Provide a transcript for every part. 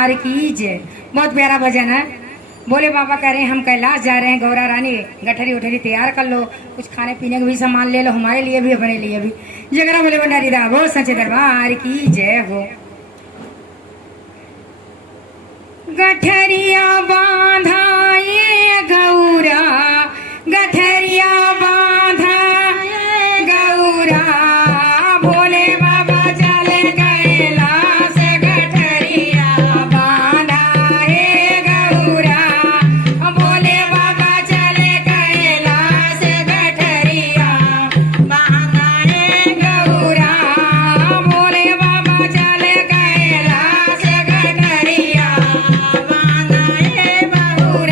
दरबार की जय। बहुत प्यारा भजन है। बोले बाबा कह रहे हैं हम कैलाश जा रहे हैं, गौरा रानी गठरी उठरी तैयार कर लो, कुछ खाने पीने का भी सामान ले लो, हमारे लिए भी अपने लिए भी। जगरा बोले भंडारी दा वो सच्चे दरबार की जय हो। गठरिया बांधा ये गौरा, गठरिया बांधा गौरा, भोले बाबा चले कैलाश गठरिया बांधा हे गौरा, भोले बाबा चले कैलाश गठरिया बांधा हे गौरा, भोले बाबा चले कैलाश गठरिया बांधा हे गौरा।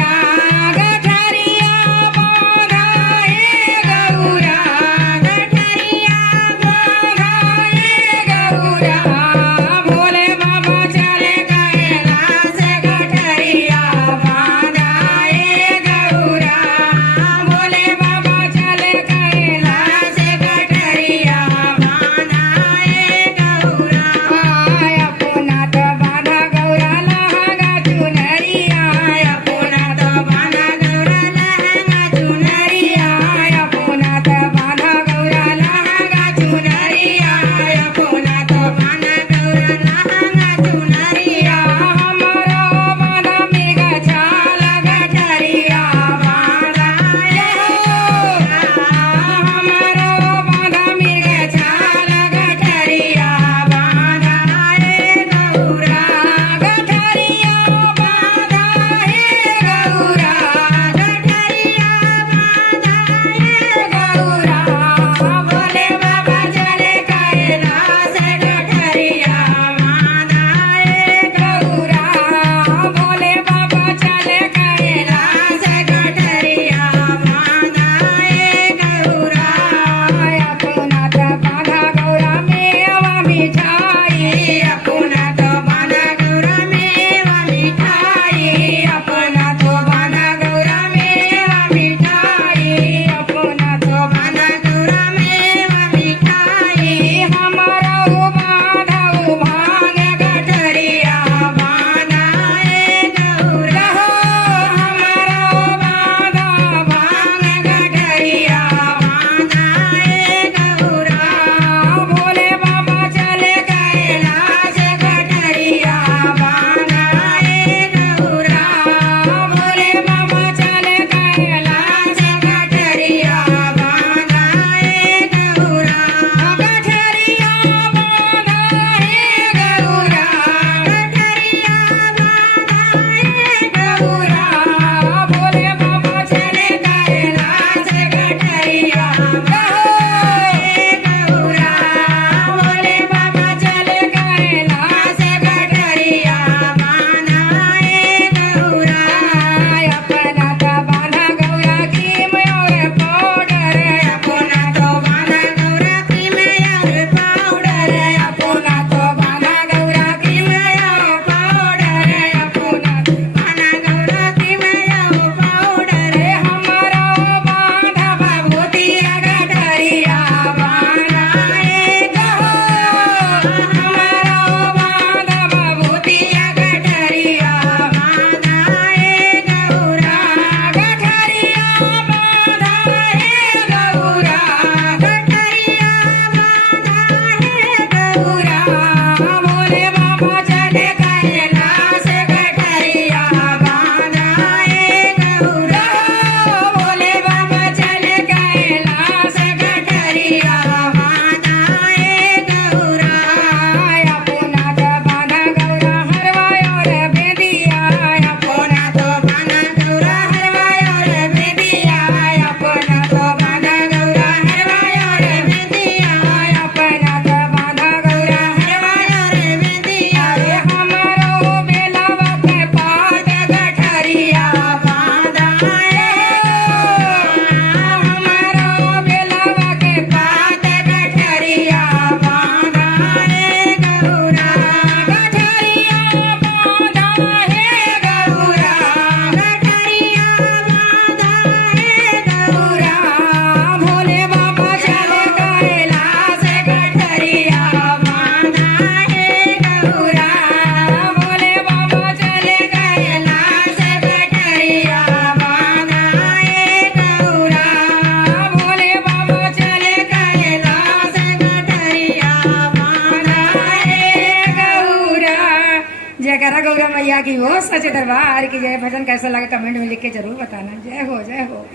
गौरा मैया की वो सच दरबार की जय। भजन कैसा लगा कमेंट में लिख के जरूर बताना। जय हो जय हो।